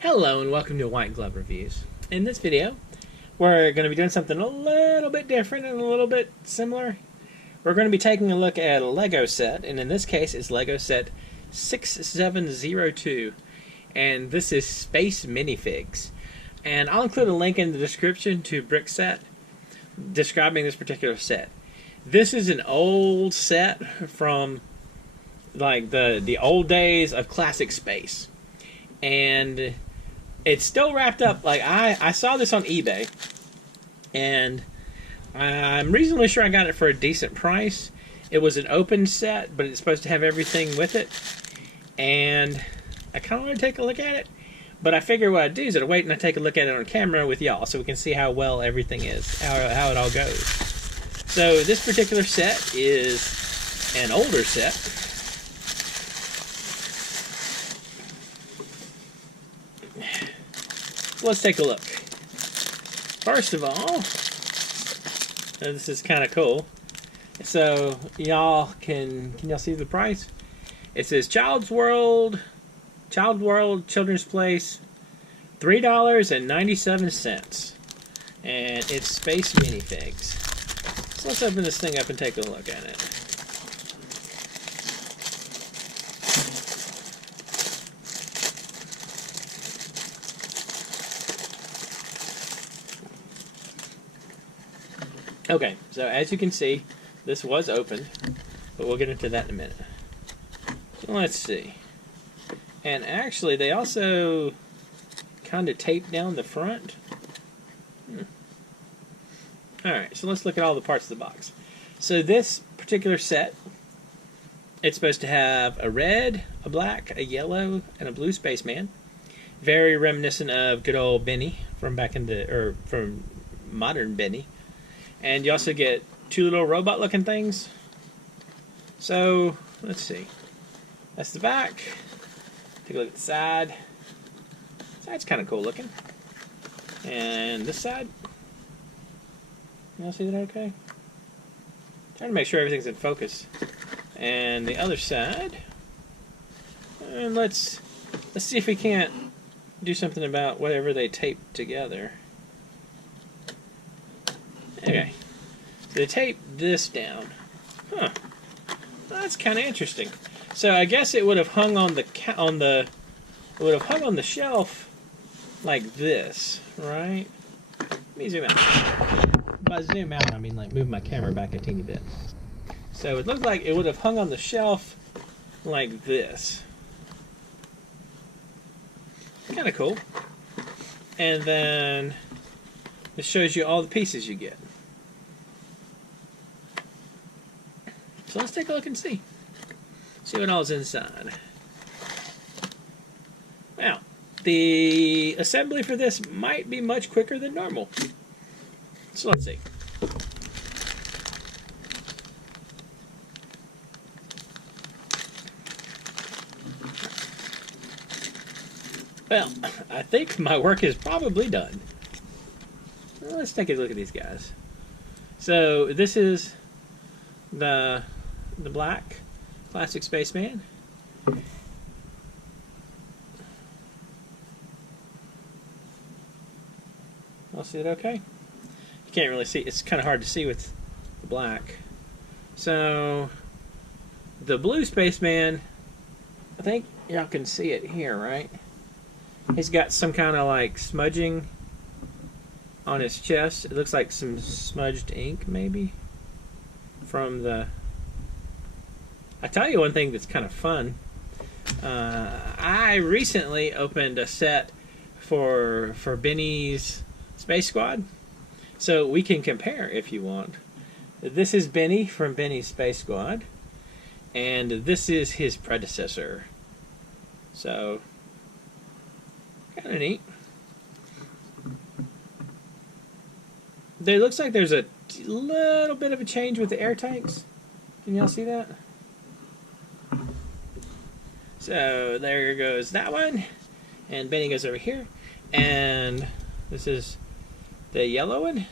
Hello and welcome to White Glove Reviews. In this video, we're going to be doing something a little bit different and a little bit similar. We're going to be taking a look at a Lego set, and in this case it's Lego set 6702, and this is Space Minifigs. And I'll include a link in the description to Brickset describing this particular set. This is an old set from like the old days of classic space. And it's still wrapped up. Like I saw this on eBay, and I'm reasonably sure I got it for a decent price. It was an open set, but it's supposed to have everything with it. And I kind of want to take a look at it, but I figure what I'd do is I'd wait and I'd take a look at it on camera with y'all so we can see how well everything is, how it all goes. So this particular set is an older set. Let's take a look. First of all, this is kind of cool. So y'all can y'all see the price? It says Child's World, Children's Place, $3.97, and it's Space Minifigs. So let's open this thing up and take a look at it. Okay, so as you can see, this was opened, but we'll get into that in a minute. So let's see. And actually, they also kind of taped down the front. Alright, so let's look at all the parts of the box. So this particular set, it's supposed to have a red, a black, a yellow, and a blue Spaceman. Very reminiscent of good old Benny from from modern Benny. And you also get two little robot-looking things. So, let's see. That's the back. Take a look at the side. Side's kind of cool looking. And this side. Y'all see that okay? Trying to make sure everything's in focus. And the other side. And let's see if we can't do something about whatever they taped together. Okay, so they taped this down. Huh? That's kind of interesting. So I guess it would have hung on the shelf like this, right? Let me zoom out. By zoom out, I mean like move my camera back a teeny bit. So it looked like it would have hung on the shelf like this. Kind of cool. And then it shows you all the pieces you get. So let's take a look and see what all's inside. Now, the assembly for this might be much quicker than normal. So let's see. Well, I think my work is probably done. Well, let's take a look at these guys. So this is the black classic Spaceman. I'll see it okay. You can't really see. It's kind of hard to see with the black. So the blue Spaceman, I think y'all can see it here, right? He's got some kind of like smudging on his chest. It looks like some smudged ink, maybe, from the... I tell you one thing that's kind of fun. I recently opened a set for Benny's Space Squad, so we can compare if you want. This is Benny from Benny's Space Squad, and this is his predecessor. So, kind of neat. There looks like there's a little bit of a change with the air tanks. Can y'all see that? So there goes that one, and Benny goes over here, and this is the yellow one.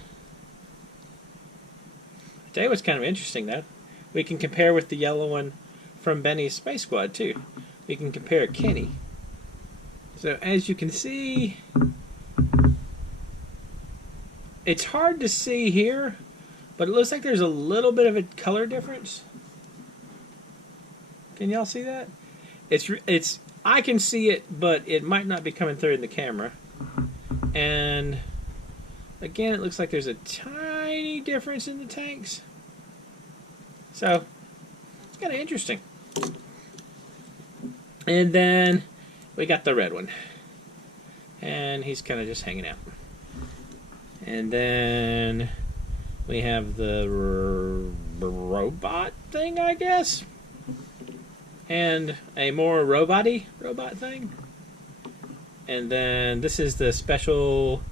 I'll tell you what's kind of interesting though. We can compare with the yellow one from Benny's Space Squad too. We can compare Kenny. So as you can see, it's hard to see here, but it looks like there's a little bit of a color difference. Can y'all see that? It's I can see it, but it might not be coming through in the camera. And again, it looks like there's a tiny difference in the tanks. So it's kind of interesting. And then we got the red one, and he's kind of just hanging out. And then we have the robot thing, I guess, and a more robot thing. And then this is the special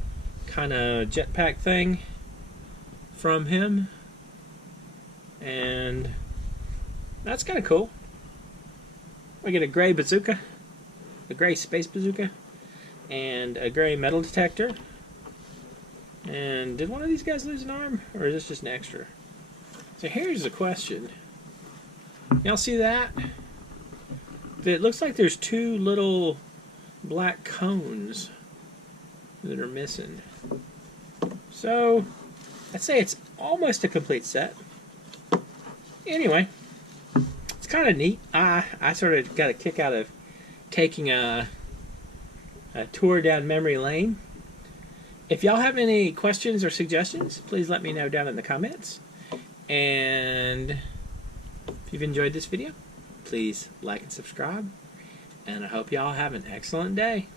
kind of jetpack thing from him, and that's kind of cool. We get a gray bazooka, a gray space bazooka, and a gray metal detector. And did one of these guys lose an arm, or is this just an extra? So here's the question. Y'all see that? It looks like there's two little black cones that are missing. So I'd say it's almost a complete set. Anyway, it's kind of neat. I sort of got a kick out of taking a tour down memory lane. If y'all have any questions or suggestions, please let me know down in the comments. And if you've enjoyed this video, please like and subscribe. And I hope y'all have an excellent day.